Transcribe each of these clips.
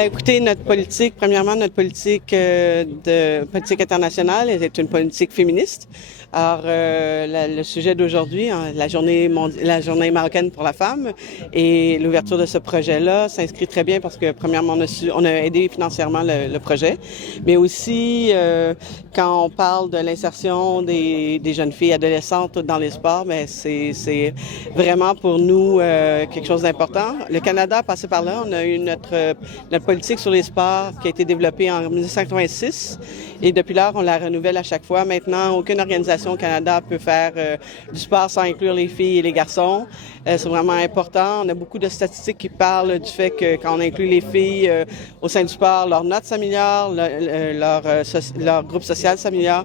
Bien, écoutez, notre politique, premièrement, notre politique de politique internationale est une politique féministe. Alors, le sujet d'aujourd'hui, hein, la journée marocaine pour la femme et l'ouverture de ce projet-là s'inscrit très bien parce que, premièrement, on a aidé financièrement le projet, mais aussi quand on parle de l'insertion des jeunes filles adolescentes dans les sports, bien, c'est vraiment pour nous quelque chose d'important. Le Canada a passé par là. On a eu notre politique sur les sports qui a été développée en 1986 et depuis lors, on la renouvelle à chaque fois. Maintenant, aucune organisation au Canada peut faire du sport sans inclure les filles et les garçons. C'est vraiment important. On a beaucoup de statistiques qui parlent du fait que quand on inclut les filles au sein du sport, leur note s'améliore, leur groupe social s'améliore.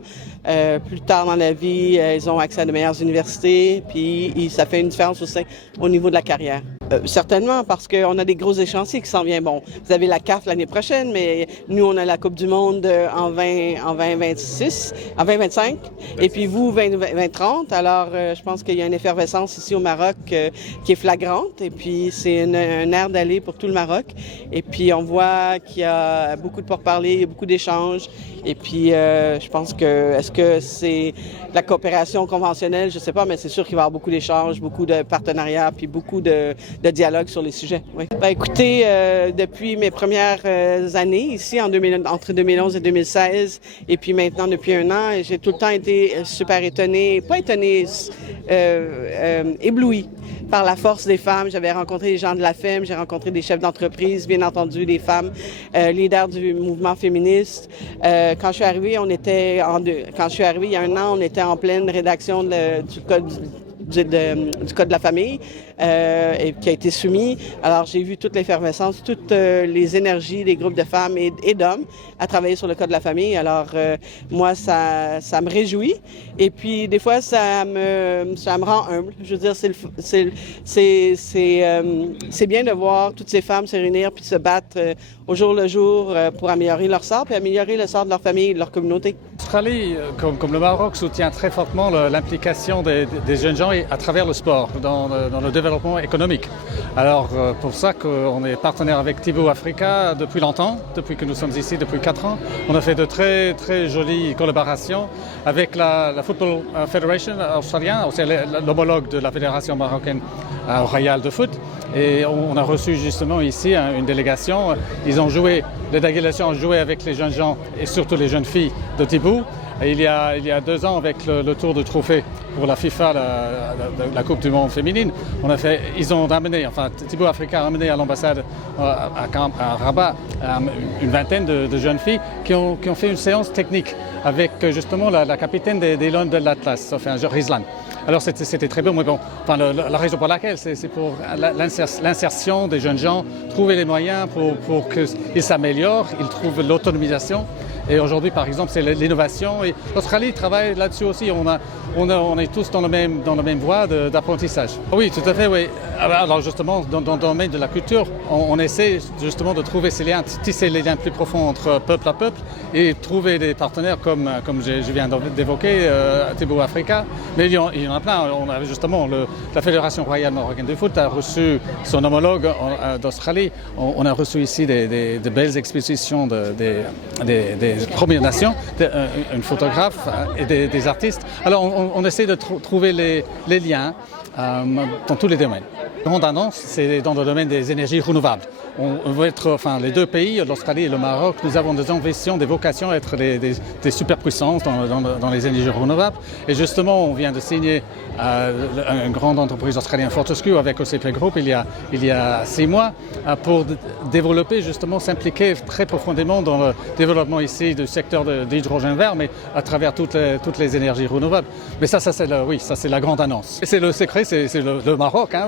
Plus tard dans la vie, ils ont accès à de meilleures universités, puis ça fait une différence aussi au niveau de la carrière. Certainement, parce qu'on a des gros échéanciers qui s'en viennent. Bon, vous avez la CAF l'année prochaine, mais nous, on a la Coupe du Monde en 2025, et puis vous, 2030. Alors, je pense qu'il y a une effervescence ici au Maroc qui est flagrante, et puis c'est un air d'aller pour tout le Maroc. Et puis, on voit qu'il y a beaucoup de pourparlers, beaucoup d'échanges, et puis je pense que, est-ce que c'est la coopération conventionnelle? Je ne sais pas, mais c'est sûr qu'il va y avoir beaucoup d'échanges, beaucoup de partenariats, puis beaucoup de dialogue sur les sujets. Oui. Ben, écoutez, depuis mes premières années ici, entre 2011 et 2016, et puis maintenant depuis un an, j'ai tout le temps été super étonnée, pas étonnée, éblouie par la force des femmes. J'avais rencontré des gens de la FEM, j'ai rencontré des chefs d'entreprise, bien entendu des femmes, leaders du mouvement féministe. Quand je suis arrivée, il y a un an, on était en pleine rédaction du Code du Code de la famille et qui a été soumis. Alors, j'ai vu toute l'effervescence, toutes les énergies des groupes de femmes et d'hommes à travailler sur le Code de la famille. Alors, moi, ça me réjouit. Et puis, des fois, ça me rend humble. Je veux dire, c'est bien de voir toutes ces femmes se réunir puis se battre au jour le jour pour améliorer leur sort puis améliorer le sort de leur famille et de leur communauté. L'Australie, comme le Maroc, soutient très fortement l'implication des jeunes gens à travers le sport, dans le développement économique. Alors, pour ça qu'on est partenaire avec Thibaut Africa depuis longtemps, depuis que nous sommes ici, depuis 4 ans. On a fait de très, très jolies collaborations avec la Football Federation australienne, l'homologue de la Fédération marocaine royale de foot. Et on a reçu justement ici une délégation. Les délégations ont joué avec les jeunes gens et surtout les jeunes filles de Thibaut. Et il y a 2 ans, avec le tour de trophée pour la FIFA, la Coupe du Monde féminine, Thibaut Africa a ramené à l'ambassade à Rabat une vingtaine de jeunes filles qui ont fait une séance technique avec justement la capitaine des Lions de l'Atlas, Rizlan. Alors c'était très bien, mais bon, la raison pour laquelle, c'est pour l'insertion des jeunes gens, trouver les moyens pour qu'ils s'améliorent, ils trouvent l'autonomisation. Et aujourd'hui, par exemple, c'est l'innovation. Et l'Australie travaille là-dessus aussi. On est tous dans la même voie d'apprentissage. Oui, tout à fait, oui. Alors justement, dans le domaine de la culture, on essaie justement de trouver ces liens, tisser les liens plus profonds entre peuple à peuple et trouver des partenaires comme je viens d'évoquer, Thibaut Africa. Mais il y en a plein. On a justement la Fédération royale marocaine de foot a reçu son homologue d'Australie. On a reçu ici de belles expositions des Premières Nations, un photographe et des artistes. Alors on essaie de trouver les liens dans tous les domaines. La grande annonce, c'est dans le domaine des énergies renouvelables. On veut être, les deux pays, l'Australie et le Maroc, nous avons des ambitions, des vocations à être des superpuissances dans les énergies renouvelables. Et justement, on vient de signer une grande entreprise australienne, Fortescue, avec OCP Group il y a 6 mois, pour développer, justement, s'impliquer très profondément dans le développement ici du secteur de l'hydrogène vert, mais à travers toutes les énergies renouvelables. Mais ça c'est la grande annonce. Et c'est le secret, c'est le Maroc, hein.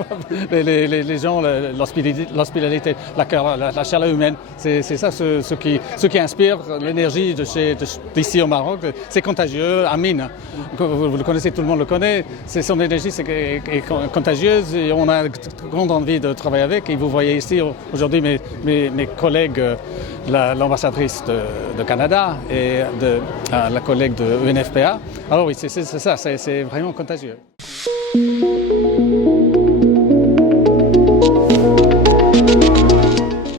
Les gens, l'hospitalité, la chaleur humaine, c'est ça ce qui inspire l'énergie d'ici au Maroc. C'est contagieux. Amin, vous le connaissez, tout le monde le connaît. Son énergie est contagieuse et on a grande envie de travailler avec. Et vous voyez ici aujourd'hui mes collègues, l'ambassadrice de Canada et la collègue de UNFPA. Alors oui, c'est ça, c'est vraiment contagieux.